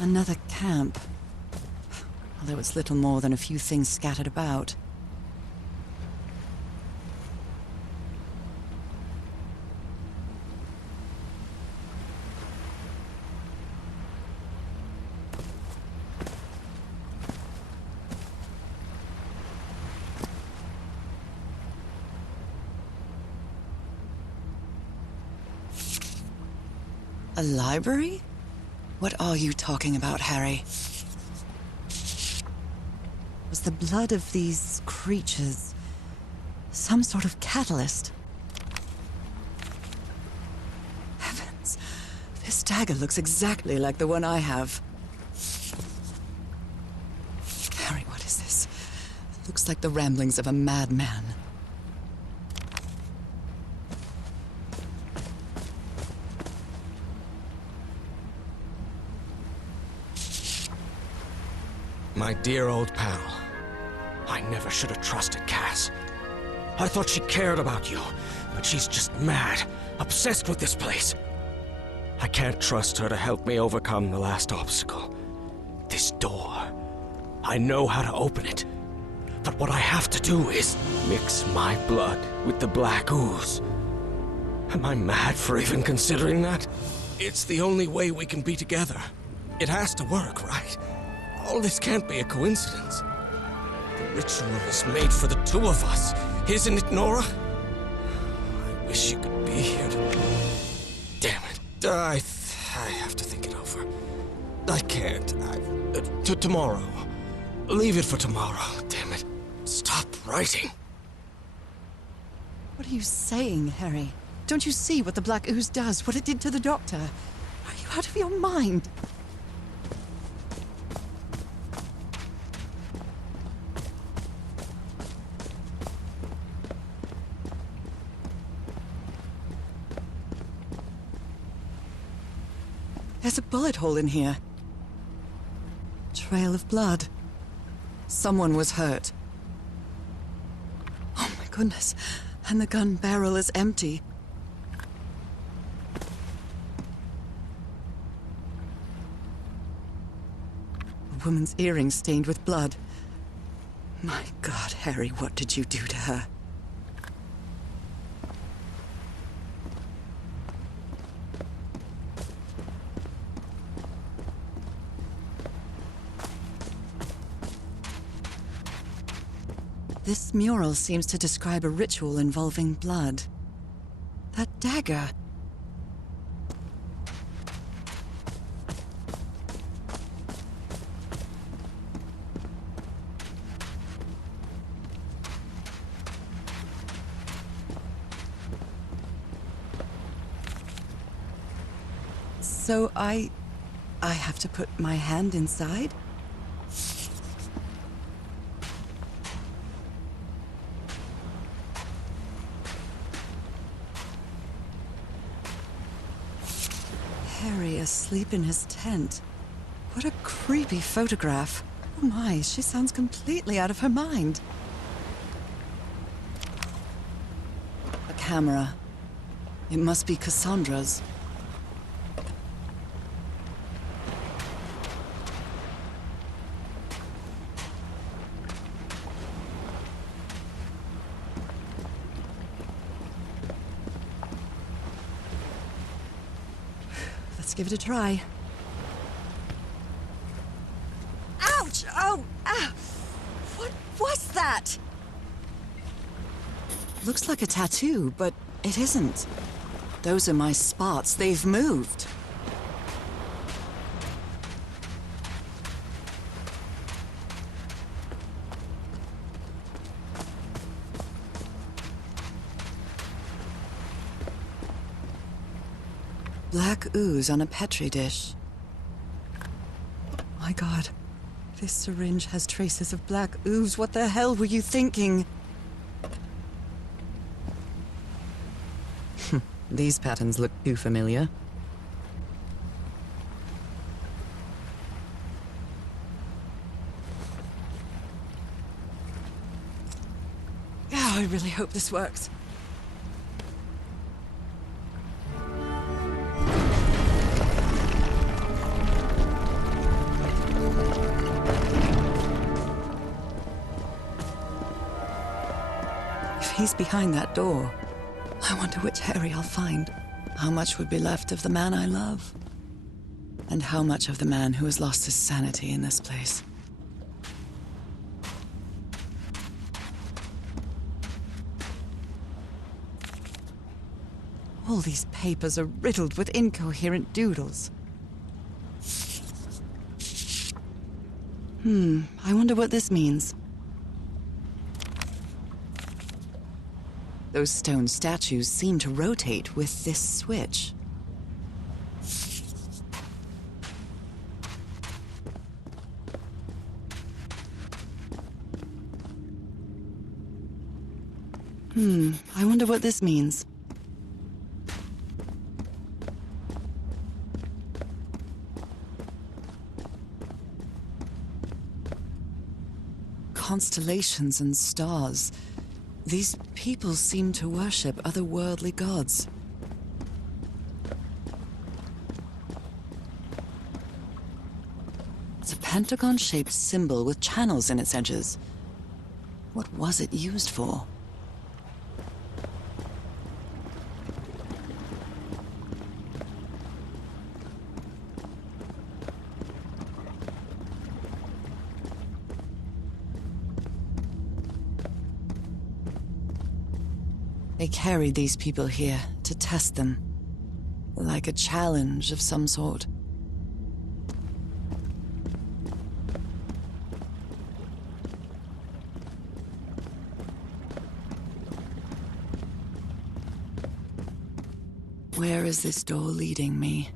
Another camp. Although it's little more than a few things scattered about. A library? What are you talking about, Harry? Was the blood of these creatures some sort of catalyst? Heavens, this dagger looks exactly like the one I have. Harry, what is this? It looks like the ramblings of a madman. My dear old pal. I never should have trusted Cass. I thought she cared about you, but she's just mad, obsessed with this place. I can't trust her to help me overcome the last obstacle. This door. I know how to open it. But what I have to do is mix my blood with the black ooze. Am I mad for even considering that? It's the only way we can be together. It has to work, right? All this can't be a coincidence. The ritual is made for the two of us, isn't it, Nora? I wish you could be here to... Damn it. I have to think it over. I can't. Tomorrow. Leave it for tomorrow, damn it. Stop writing. What are you saying, Harry? Don't you see what the black ooze does, what it did to the doctor? Are you out of your mind? There's a bullet hole in here. Trail of blood. Someone was hurt. Oh my goodness. And the gun barrel is empty. A woman's earring stained with blood. My God, Harry, what did you do to her? This mural seems to describe a ritual involving blood. That dagger. So I have to put my hand inside? Harry asleep in his tent. What a creepy photograph. Oh my, she sounds completely out of her mind. A camera. It must be Cassandra's. Let's give it a try. Ouch! Oh! Ow! What was that? Looks like a tattoo, but it isn't. Those are my spots. They've moved. Black ooze on a Petri dish. My God, this syringe has traces of black ooze. What the hell were you thinking? These patterns look too familiar. Oh, I really hope this works. He's behind that door. I wonder which Harry I'll find. How much would be left of the man I love? And how much of the man who has lost his sanity in this place? All these papers are riddled with incoherent doodles. I wonder what this means. Those stone statues seem to rotate with this switch. I wonder what this means. Constellations and stars. These people seem to worship otherworldly gods. It's a pentagon-shaped symbol with channels in its edges. What was it used for? They carried these people here to test them, like a challenge of some sort. Where is this door leading me?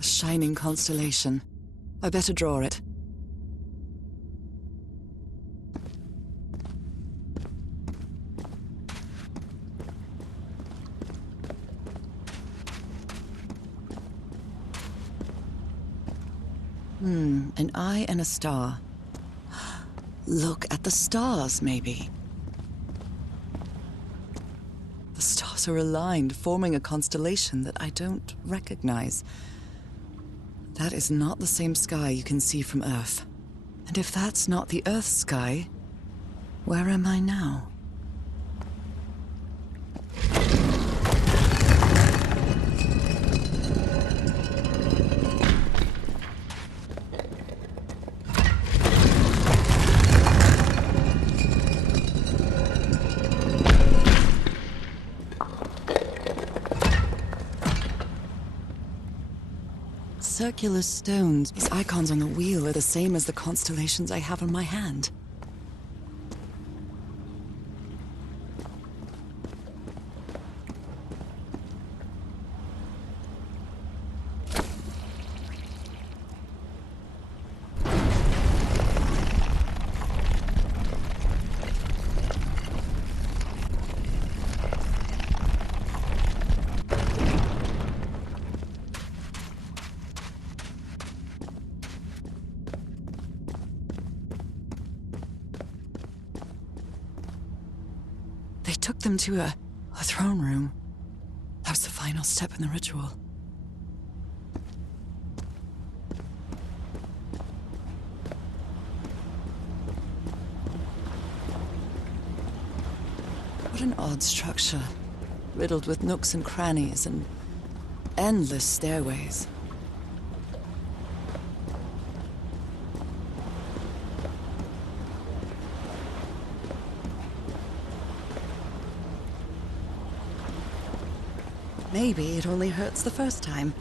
Shining constellation. I better draw it. An eye and a star. Look at the stars, maybe. The stars are aligned, forming a constellation that I don't recognize. That is not the same sky you can see from Earth. And if that's not the Earth's sky, where am I now? Circular stones. These icons on the wheel are the same as the constellations I have on my hand. They took them to a throne room. That was the final step in the ritual. What an odd structure, riddled with nooks and crannies and endless stairways. Maybe it only hurts the first time.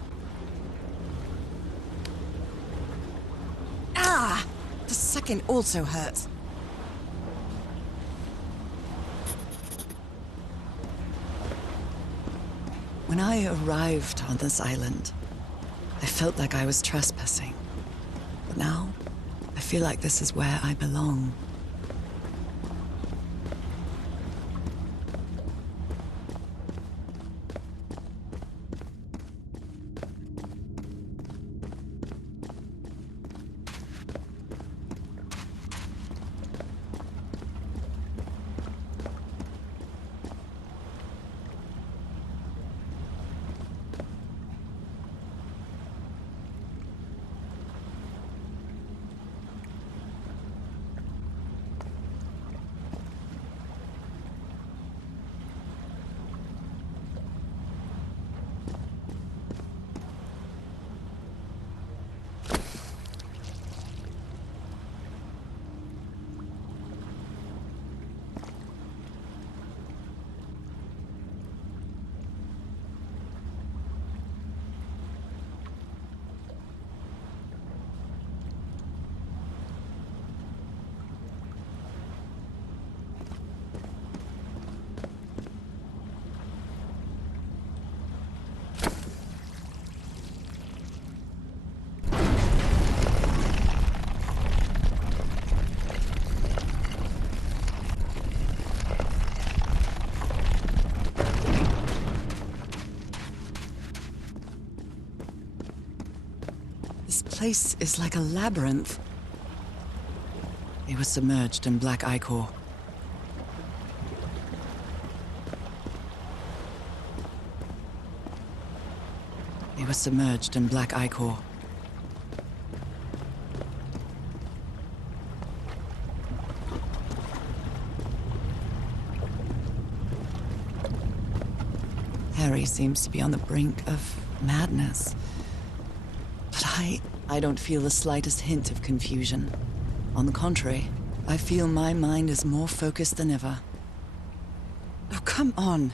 Ah! The second also hurts. When I arrived on this island, I felt like I was trespassing. But now, I feel like this is where I belong. place is like a labyrinth. They were submerged in black ichor. They were submerged in black ichor. Harry seems to be on the brink of madness. But I don't feel the slightest hint of confusion. On the contrary, I feel my mind is more focused than ever. Oh, come on.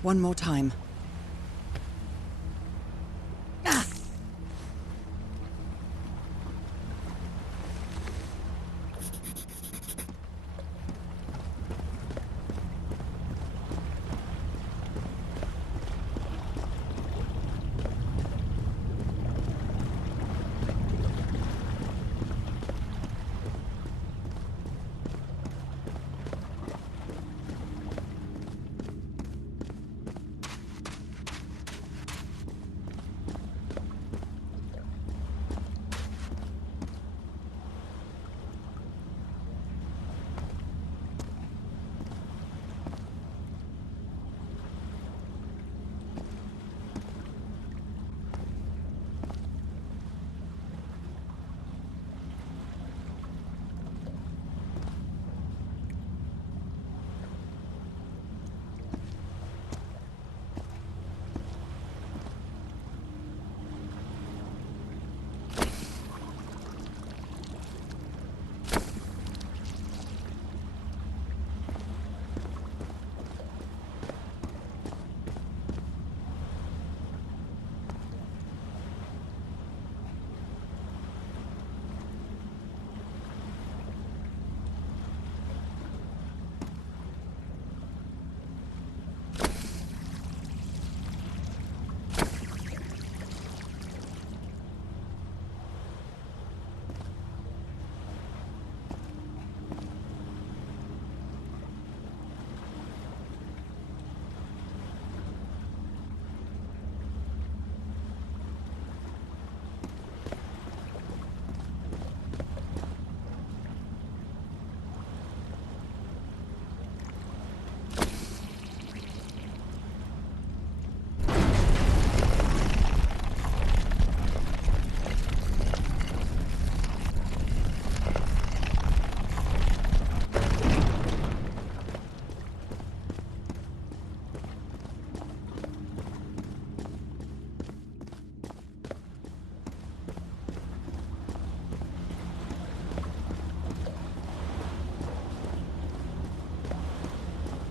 One more time. Ah!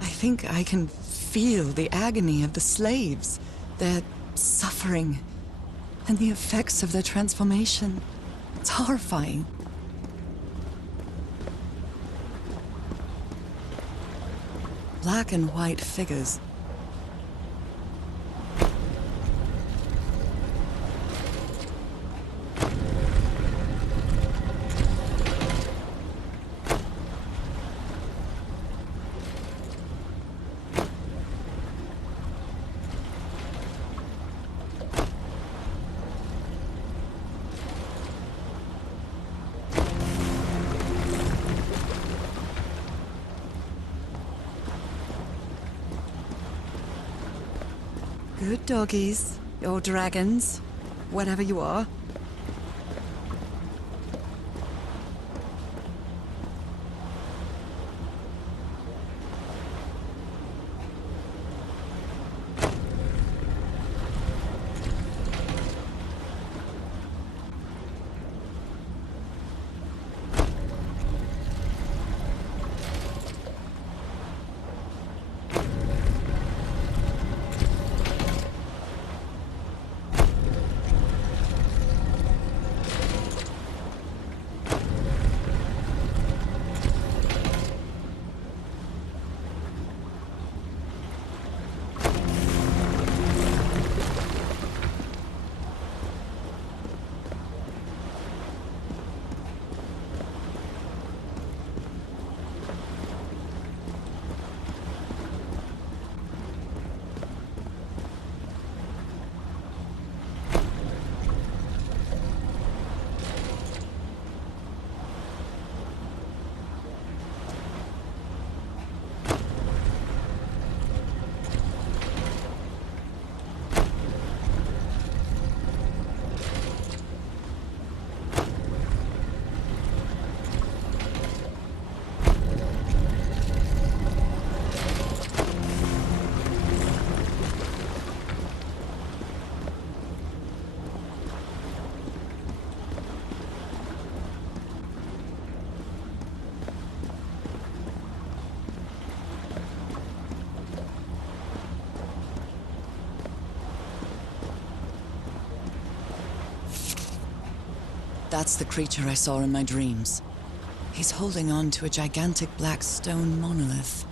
I think I can feel the agony of the slaves, their suffering, and the effects of their transformation. It's horrifying. Black and white figures. Good doggies, or dragons, whatever you are. That's the creature I saw in my dreams. He's holding on to a gigantic black stone monolith.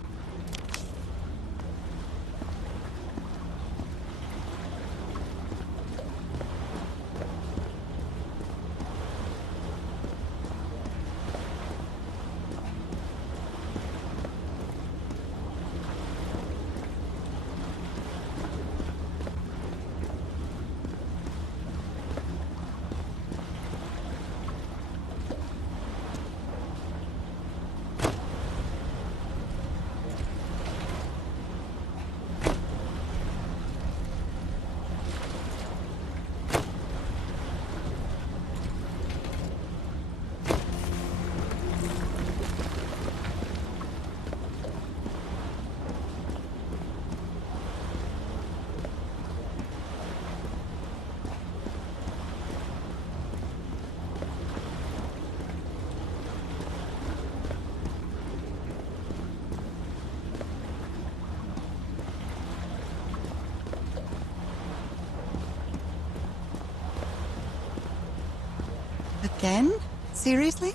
Again? Seriously?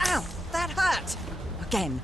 Ow! That hurt! Again.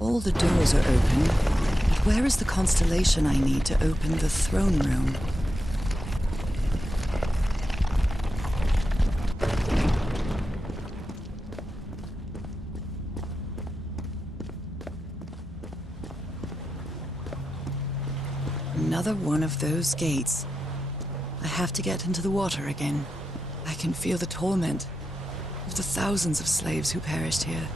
All the doors are open, but where is the constellation I need to open the throne room? Another one of those gates. I have to get into the water again. I can feel the torment of the thousands of slaves who perished here.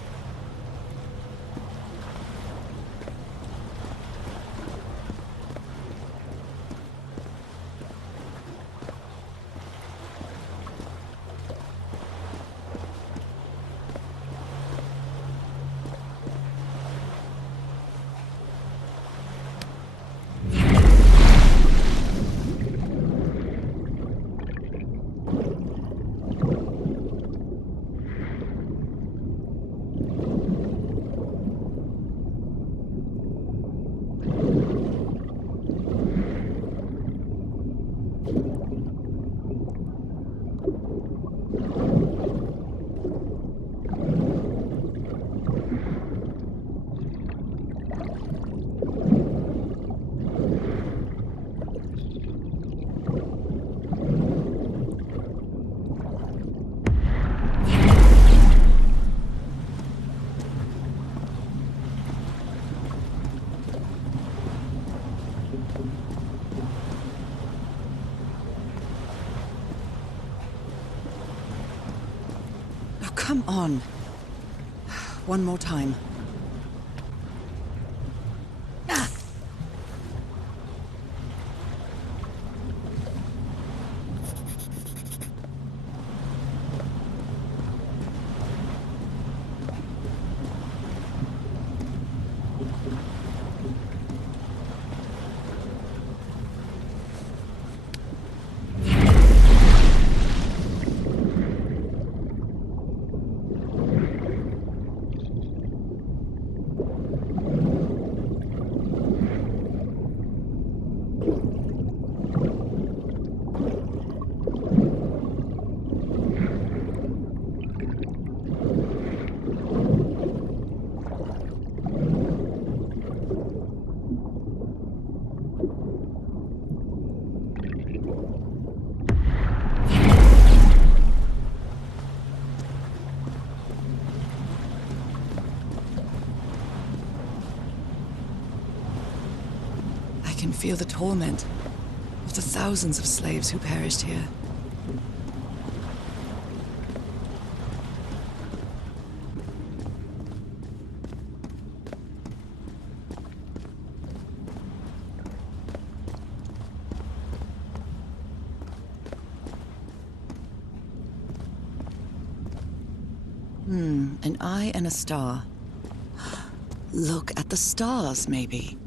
Come on. One more time. Ah! I can feel the torment of the thousands of slaves who perished here. An eye and a star. Look at the stars, maybe.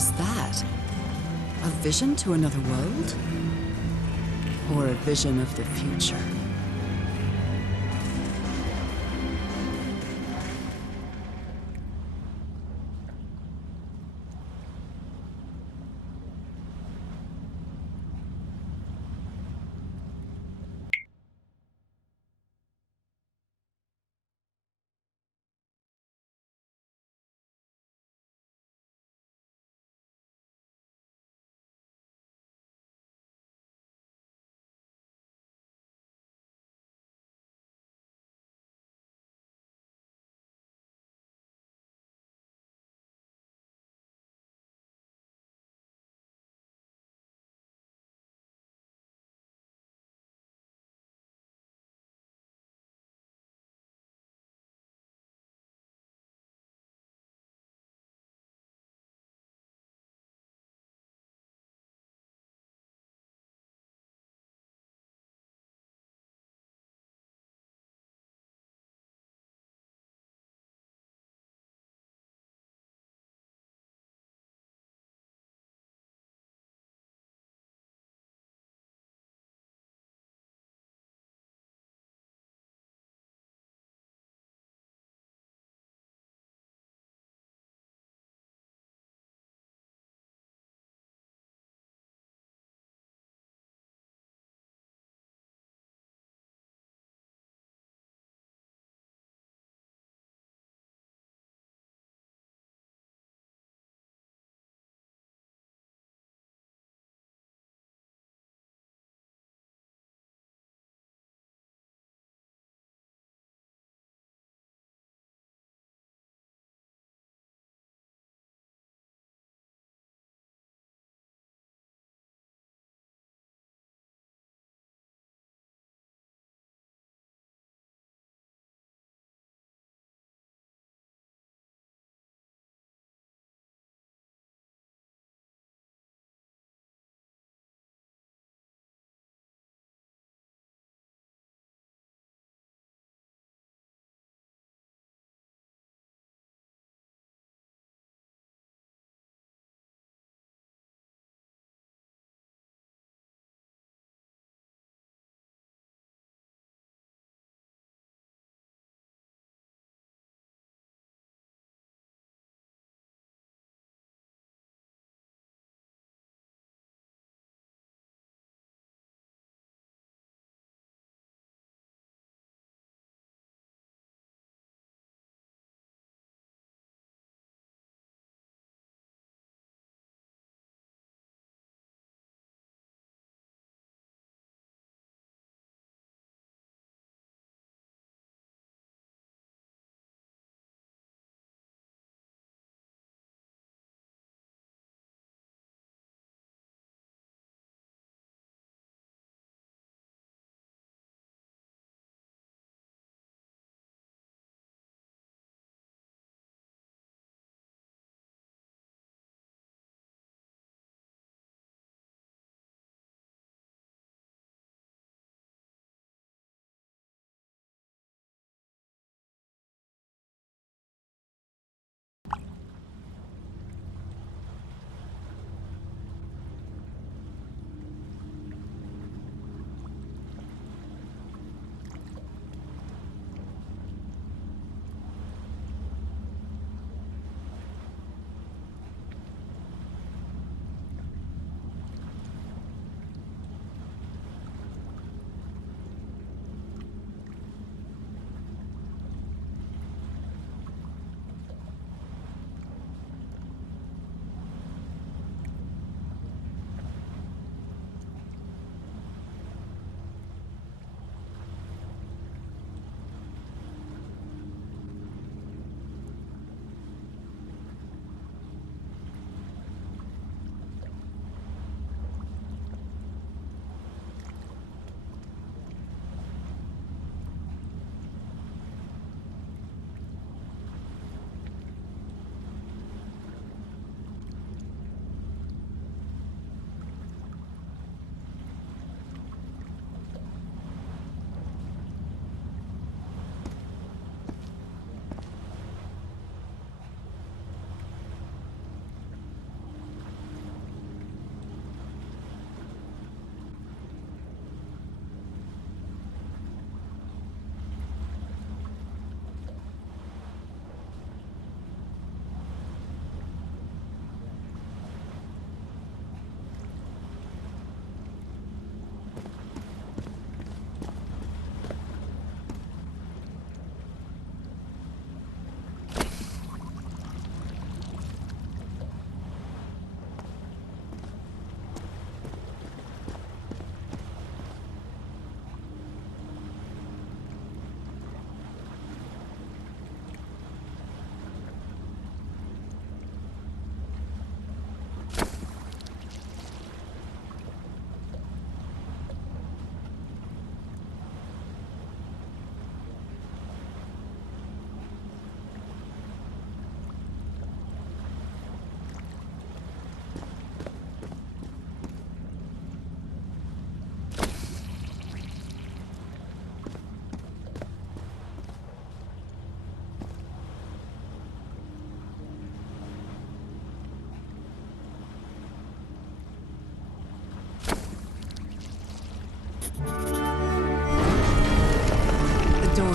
was that? A vision to another world? Or a vision of the future?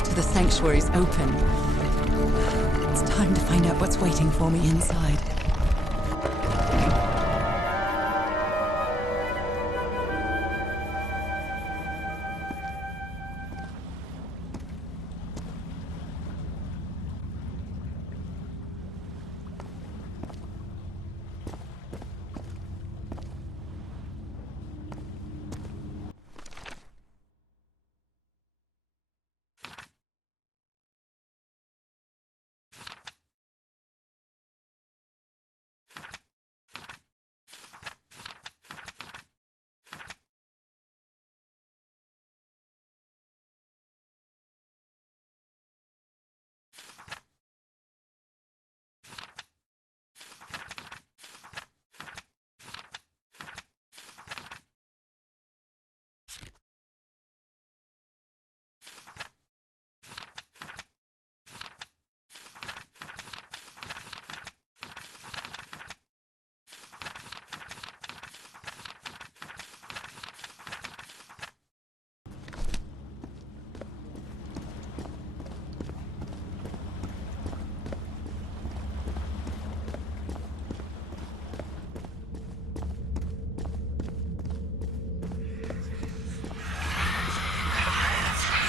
to the sanctuary's open. It's time to find out what's waiting for me inside.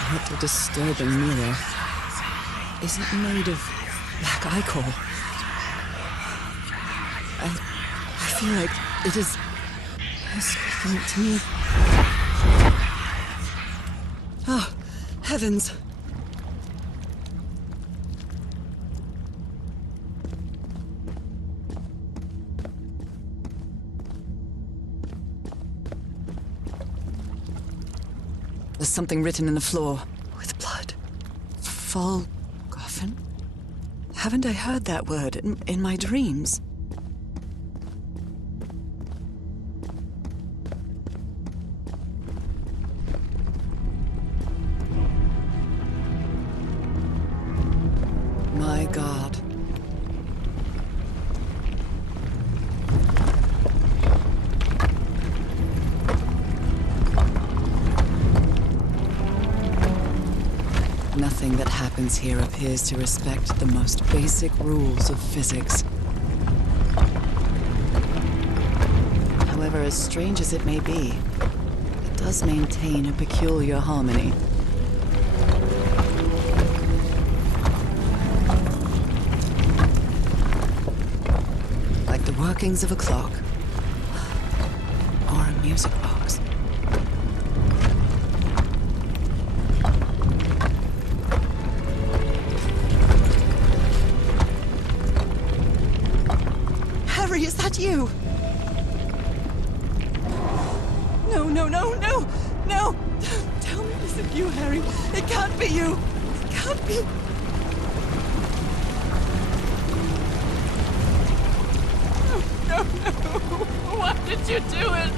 What a disturbing mirror. Is it made of black ichor? I feel like it is speaking to me. Oh, heavens! There's something written in the floor. With blood. Volgoffen? Haven't I heard that word in my dreams? My God. Nothing that happens here appears to respect the most basic rules of physics. However, as strange as it may be, it does maintain a peculiar harmony. Like the workings of a clock, or a music box. Is that you? No, no, no, no, no! Don't tell me it isn't you, Harry. It can't be you. It can't be. No, no, no. Why did you do it?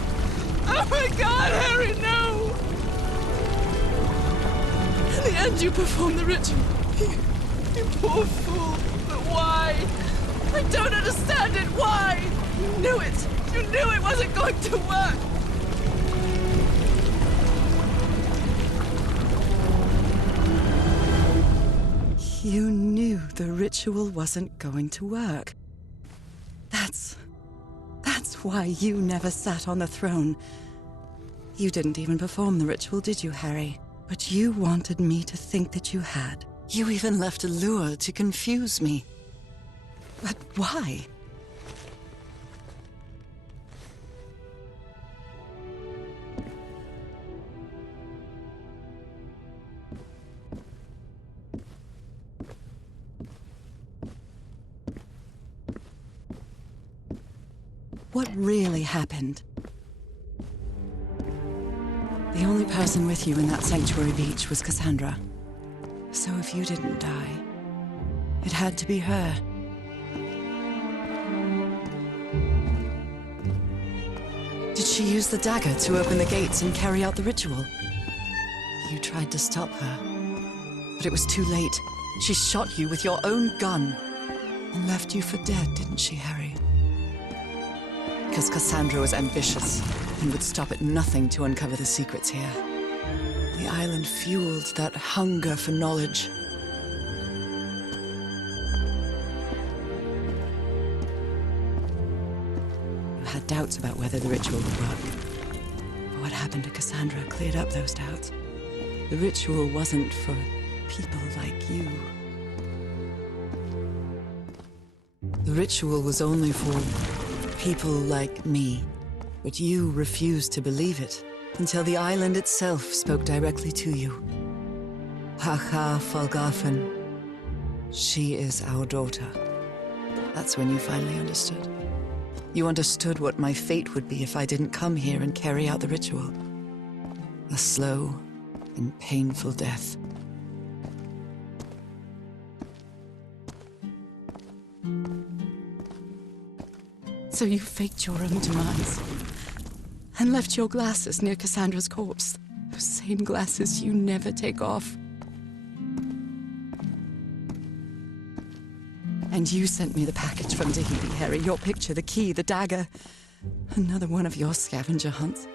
Oh my God, Harry, no! In the end, you performed the ritual. You poor fool. But why? I don't understand it! Why? You knew it! You knew it wasn't going to work! You knew the ritual wasn't going to work. That's why you never sat on the throne. You didn't even perform the ritual, did you, Harry? But you wanted me to think that you had. You even left a lure to confuse me. But why? What really happened? The only person with you in that sanctuary beach was Cassandra. So if you didn't die, it had to be her. Did she use the dagger to open the gates and carry out the ritual? You tried to stop her, but it was too late. She shot you with your own gun and left you for dead, didn't she, Harry? Because Cassandra was ambitious and would stop at nothing to uncover the secrets here. The island fueled that hunger for knowledge. You had doubts about whether the ritual would work. But what happened to Cassandra cleared up those doubts. The ritual wasn't for people like you. The ritual was only for people like me. But you refused to believe it, until the island itself spoke directly to you. Haha Falgafen. She is our daughter. That's when you finally understood. You understood what my fate would be if I didn't come here and carry out the ritual. A slow and painful death. So you faked your own demise and left your glasses near Cassandra's corpse. Those same glasses you never take off. And you sent me the package from Tahiti, Harry. Your picture, the key, the dagger. Another one of your scavenger hunts.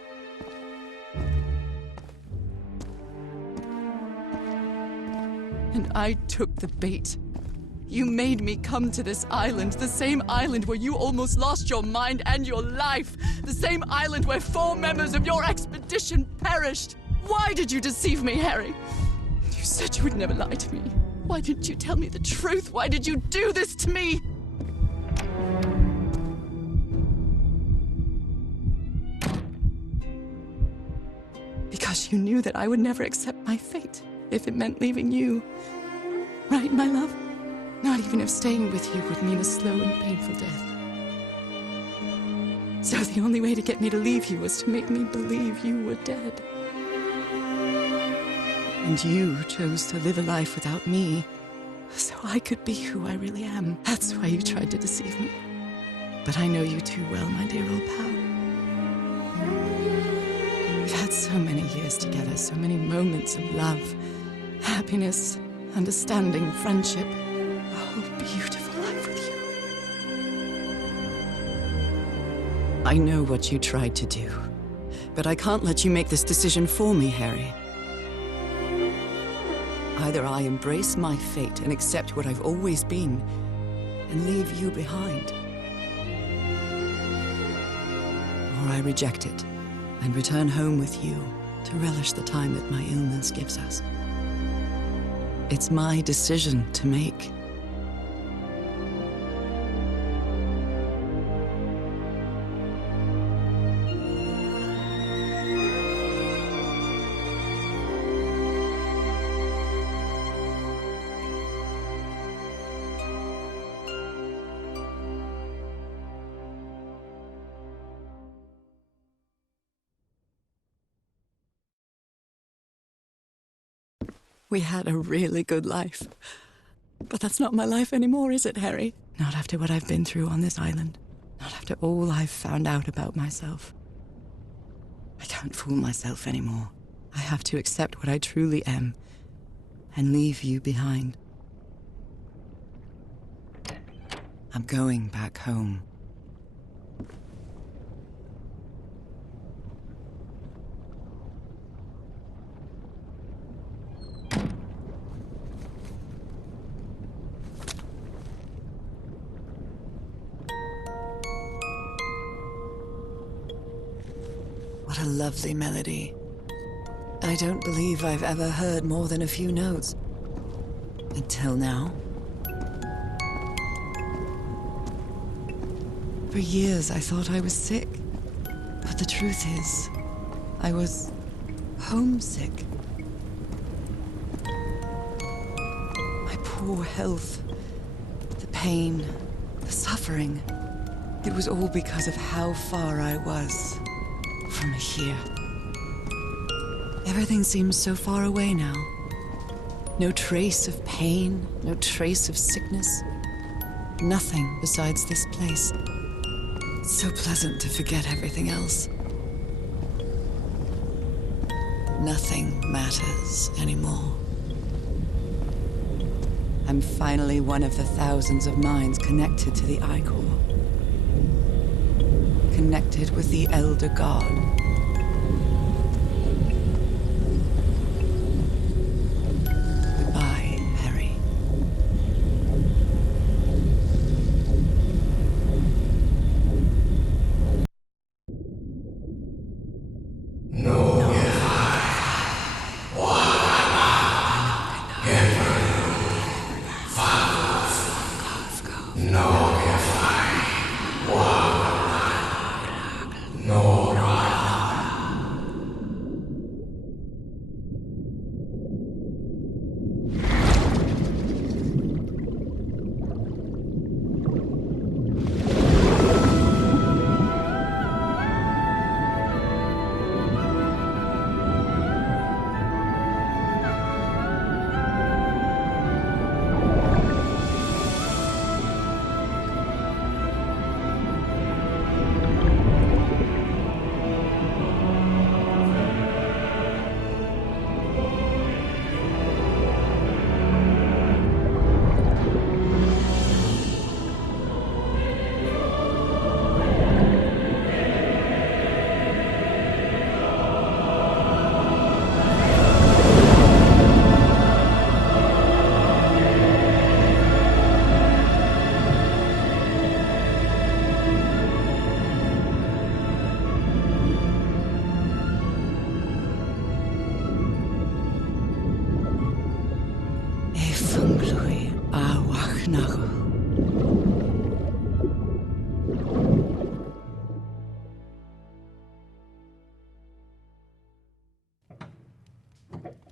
And I took the bait. You made me come to this island, the same island where you almost lost your mind and your life. The same island where 4 members of your expedition perished. Why did you deceive me, Harry? You said you would never lie to me. Why didn't you tell me the truth? Why did you do this to me? Because you knew that I would never accept my fate if it meant leaving you. Right, my love? Not even if staying with you would mean a slow and painful death. So the only way to get me to leave you was to make me believe you were dead. And you chose to live a life without me, so I could be who I really am. That's why you tried to deceive me. But I know you too well, my dear old pal. We've had so many years together, so many moments of love, happiness, understanding, friendship. A beautiful life with you. I know what you tried to do, but I can't let you make this decision for me, Harry. Either I embrace my fate and accept what I've always been, and leave you behind, or I reject it and return home with you to relish the time that my illness gives us. It's my decision to make. We had a really good life. But that's not my life anymore, is it, Harry? Not after what I've been through on this island. Not after all I've found out about myself. I can't fool myself anymore. I have to accept what I truly am and leave you behind. I'm going back home. What a lovely melody. I don't believe I've ever heard more than a few notes. Until now. For years I thought I was sick. But the truth is, I was homesick. My poor health, the pain, the suffering. It was all because of how far I was from here. Everything seems so far away now. No trace of pain, no trace of sickness. Nothing besides this place. It's so pleasant to forget everything else. Nothing matters anymore. I'm finally one of the thousands of minds connected to the Icor. Connected with the Elder God.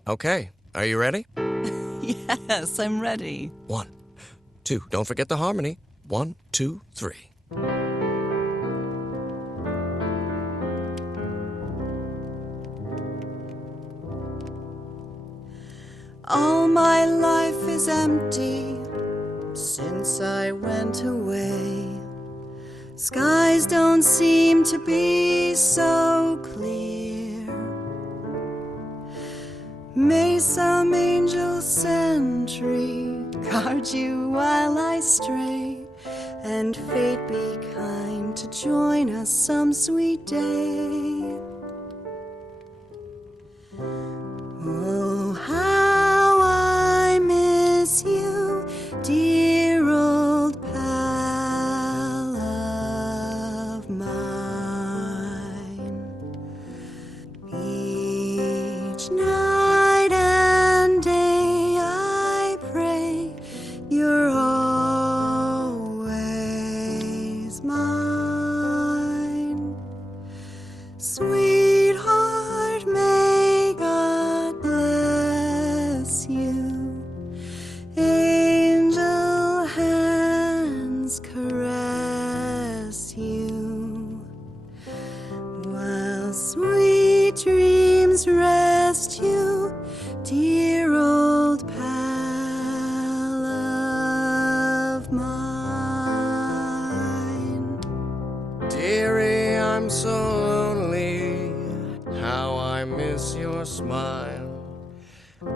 Okay, are you ready? Yes, I'm ready. 1, 2, don't forget the harmony. 1, 2, 3. All my life is empty since I went away. Skies don't seem to be so clear. May some angel sentry guard you while I stray, and fate be kind to join us some sweet day. Oh, how I miss you, dear old pal of mine. Each night and day I pray you're always mine. Sweetheart, may God bless you. Angel hands caress you, while sweet dreams rest you, dear old pal of mine. Dearie, I'm so lonely. How I miss your smile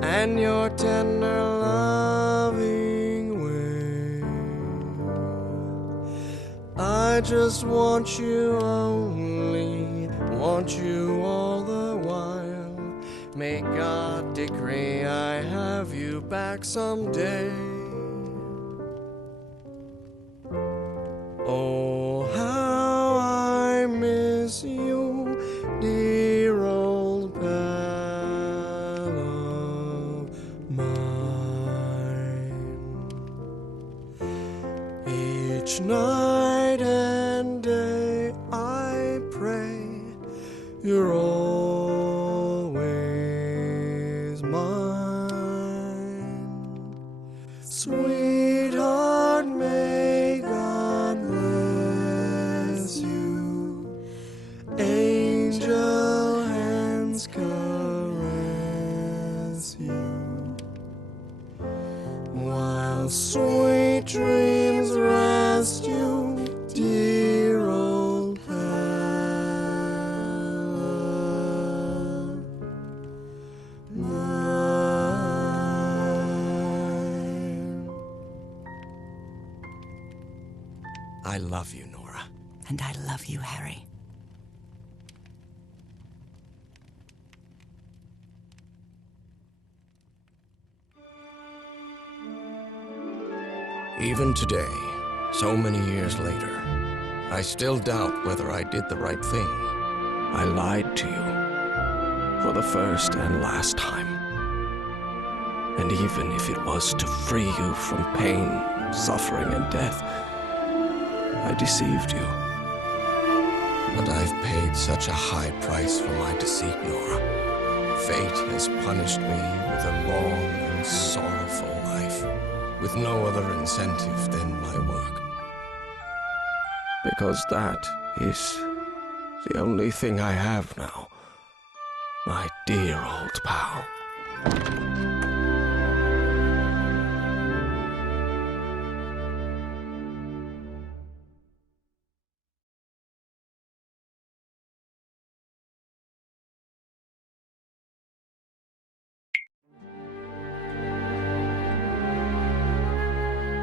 and your tender loving way. I just want you only, want you all the while. May God decree I have you back someday. Oh, how I miss you, dear old pal of mine. Each night and day I pray you're always mine. Sweetheart, may God bless you. Angel hands caress you, while sweet dreams rest you, dear old pal of mine. I love you, Nora. And I love you, Harry. Even today, so many years later, I still doubt whether I did the right thing. I lied to you for the first and last time. And even if it was to free you from pain, suffering, and death, I deceived you. But I've paid such a high price for my deceit, Nora. Fate has punished me with a long and sorrowful life, with no other incentive than my work. Because that is the only thing I have now, my dear old pal.